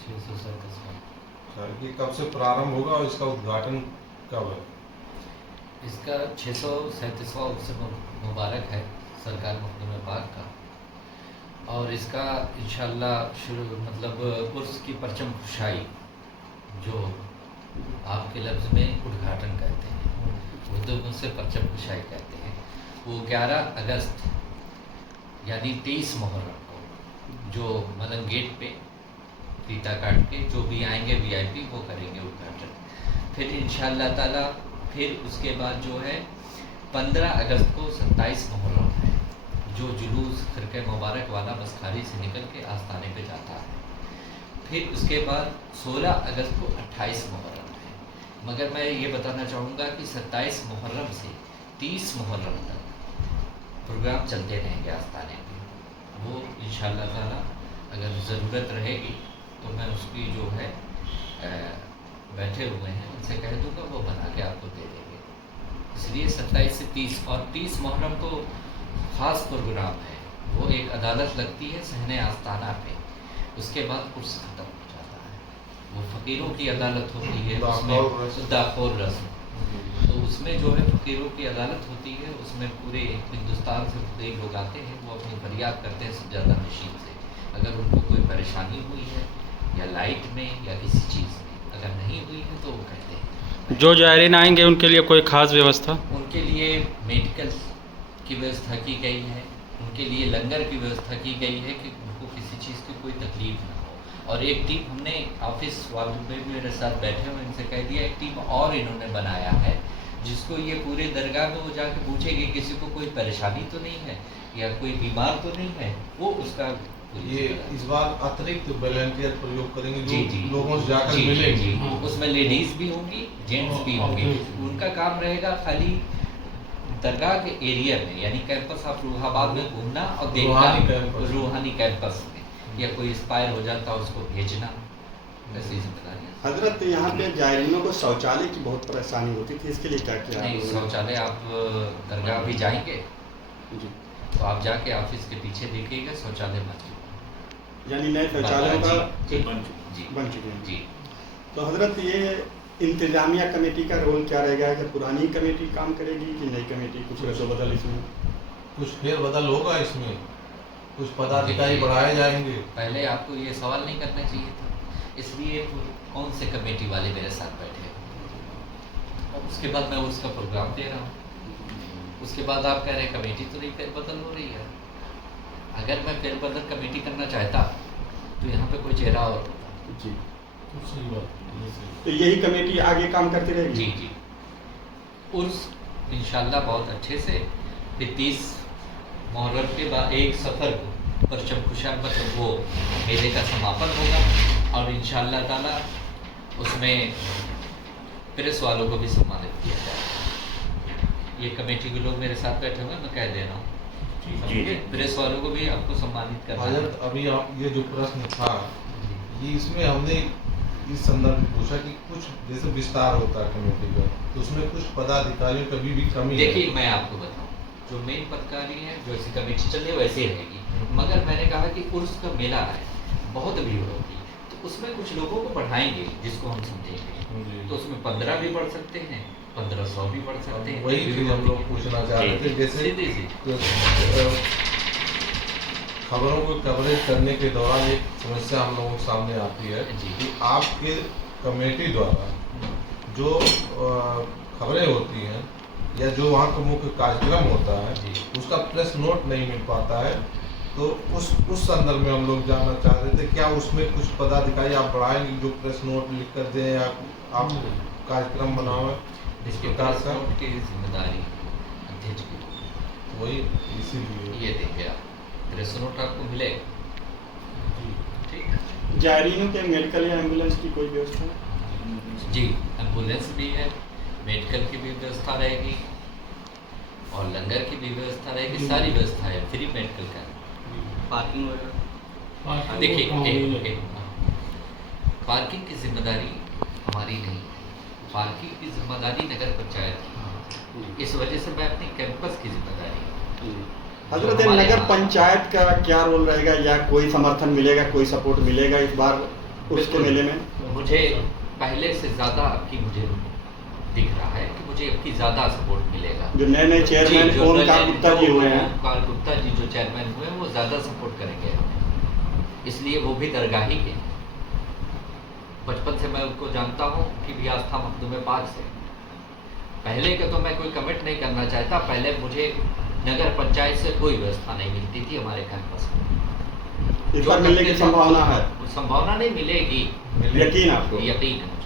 637। Sir कि कब से प्रारंभ होगा और इसका उद्घाटन कब है? इसका 637वां उत्सव मुबारक है सरकार मखदूम पाक का, और इसका इंशाअल्लाह शुरू उर्स की परचम खुशाई, जो आपके लफ्ज़ में उद्घाटन कहते हैं, उर्दू में उसे परचम खुशाई कहते हैं, वो 11 अगस्त यानी 23 मुहर्रम को, जो मलंग गेट पे फीता काट के जो भी आएंगे वीआईपी वो करेंगे उद्घाटन। फिर इंशाअल्लाह ताला फिर उसके बाद जो है 15 अगस्त को 27 मुहर्रम है, जो जुलूस फ़िरक़े मुबारक वाला बसखारी से निकल के आस्थाने पे जाता है। फिर उसके बाद 16 अगस्त को 28 मुहर्रम है। मगर मैं ये बताना चाहूँगा कि 27 मुहर्रम से 30 मुहर्रम तक प्रोग्राम चलते रहेंगे आस्थाने में। वो इंशाअल्लाह ताला अगर ज़रूरत रहेगी तो मैं उसकी जो है बैठे हुए हैं उनसे कह दूँगा, वो बना के आपको दे देंगे। इसलिए 27 से 30 और 30 मुहर्रम को ख़ास प्रोग्राम है, वो एक अदालत लगती है सहने आस्थाना पे, उसके बाद उर्स ख़त्म हो जाता है। वो फ़कीरों की अदालत होती है, उसमें दाखोर रस्म, तो उसमें जो है फ़कीरों की अदालत होती है, उसमें पूरे हिंदुस्तान से पूरे लोग आते हैं, वो अपनी फरियाद करते हैं सज्जादा नशीन से। अगर उनको कोई परेशानी हुई है या लाइट में या किसी चीज़ में अगर नहीं हुई है तो वो कहते हैं। जो जायरीन आएंगे उनके लिए कोई ख़ास व्यवस्था? उनके लिए मेडिकल की व्यवस्था की गई है, उनके लिए लंगर की व्यवस्था की गई है कि उनको किसी चीज़ की कोई तकलीफ ना हो। और एक टीम हमने ऑफिस वालों में भी मेरे साथ बैठे हुए इनसे कह दिया, एक टीम और इन्होंने बनाया है जिसको ये पूरे दरगाह में वो जाके पूछेगी किसी को कोई परेशानी तो नहीं है या कोई बीमार तो नहीं है, वो उसका ये इस बार अतिरिक्त वॉलंटियर प्रयोग करेंगे जो जी जी लोगों से जाकर मिलेंगे। उसमें लेडीज़ भी होंगी, जेंट्स भी होंगे। उनका काम रहेगा खाली दरगाह के एरिया में, यानी कैंपस ऑफ रूहाबाद में घूमना और देखना, रूहानी कैंपस में या कोई एक्सपायर हो जाता है उसको भेजना, ऐसी जिम्मेदारियाँ। हजरत यहाँ पे जायरीनों को शौचालय की बहुत परेशानी होती थी, इसके लिए क्या किया? नहीं, शौचालय आप दरगाह भी जाएंगे जी, तो आप जाके ऑफिस के पीछे देखिएगा, शौचालय बन चुका यानी नए शौचालयों का जी बन चुके हैं जी। तो हजरत ये इंतजामिया कमेटी का रोल क्या रहेगा? कि पुरानी कमेटी काम करेगी कि नई कमेटी कुछ रद्द-बदल इसमें? कुछ फेरबदल होगा इसमें, कुछ पदाधिकारी बढ़ाए जाएंगे। पहले आपको ये सवाल नहीं करना चाहिए था, इसलिए कौन से कमेटी वाले मेरे साथ बैठे और उसके बाद मैं उसका प्रोग्राम दे रहा हूँ, उसके बाद आप कह रहे हैं कमेटी तो नहीं फेरबदल हो रही है। अगर मैं फेरबदल कमेटी करना चाहता तो यहाँ पे कोई चेहरा और होता। जी, सही बात। तो यही कमेटी आगे काम करती रहेगी? जी जी। उर्स इंशाल्लाह बहुत अच्छे से फिर 30 मुहर्रम के बाद 1 सफ़र को परचम खुशाल वो मेले का समापन होगा और इंशाअल्लाह ताला उसमें प्रेस वालों को भी सम्मानित किया जाएगा। ये कमेटी के लोग मेरे साथ बैठे हुए हैं, मैं कह दे रहा हूँ, प्रेस वालों को भी आपको सम्मानित करना है। हजरत अभी आप ये जो प्रश्न था ये इसमें हमने इस संदर्भ में पूछा कि कुछ जैसे विस्तार होता है कमेटी का, तो उसमें कुछ पदाधिकारियों कभी भी कमी है। देखिए मैं आपको बताऊं, जो मेन पदाधिकारी है जो ऐसी कमेटी चल रही है वैसे ही रहेगी, मगर मैंने कहा कि उर्स का मेला है, बहुत भीड़ होगी, तो उसमें कुछ लोगों को बढ़ाएंगे जिसको हम समझेंगे, तो उसमें 15 भी बढ़ सकते हैं, 1500 भी बढ़ सकते हैं। वही चीज हम लोग पूछना चाह रहे थे, जैसे खबरों को कवरेज करने के दौरान एक समस्या हम लोगों के सामने आती है कि आपके कमेटी द्वारा जो खबरें होती हैं या जो वहाँ का मुख्य कार्यक्रम होता है उसका प्रेस नोट नहीं मिल पाता है, तो उस संदर्भ में हम लोग जानना चाह रहे थे क्या उसमें कुछ पदाधिकारी आप बढ़ाएंगे जो प्रेस नोट लिख कर दें या आप कार्यक्रम बनाओ? इसके प्रेस नोट की जिम्मेदारी अध्यक्ष की, वही इसीलिए ये देंगे आप प्रेस नोट आपको मिलेगा। ठीक है। जायरीनों के मेडिकल या एम्बुलेंस की कोई व्यवस्था है? जी, एम्बुलेंस भी है, मेडिकल की भी व्यवस्था रहेगी और लंगर की भी व्यवस्था रहेगी, सारी व्यवस्था है, फ्री मेडिकल का। पार्किंग वगैरह देखिए, पार्किंग की जिम्मेदारी हमारी नहीं है, पार्किंग की जिम्मेदारी नगर पंचायत की, इस वजह से मैं अपनी कैंपस की जिम्मेदारी हजरत नगर पंचायत का क्या रोल रहेगा या कोई समर्थन मिलेगा, कोई सपोर्ट मिलेगा इस बार उसके मेले में? मुझे पहले से ज़्यादा आपकी मुझे दिख रहा है कि मुझे आपकी ज़्यादा सपोर्ट मिलेगा। जो नए नए चेयरमैन ओमकार गुप्ता जी हुए हैं, ओमकार गुप्ता जी जो चेयरमैन हुए हैं वो ज़्यादा सपोर्ट करेंगे हमें, इसलिए वो भी दरगाही के। बचपन से मैं उनको जानता हूँ कि भी आस्था मखदूम पाक से। पहले का तो मैं कोई कमेंट नहीं करना चाहता, पहले मुझे नगर पंचायत से कोई व्यवस्था नहीं मिलती थी हमारे कैंपस में। इस बार मिलने की संभावना है? संभावना नहीं मिलेगी, यकीन आपको? यकीन है।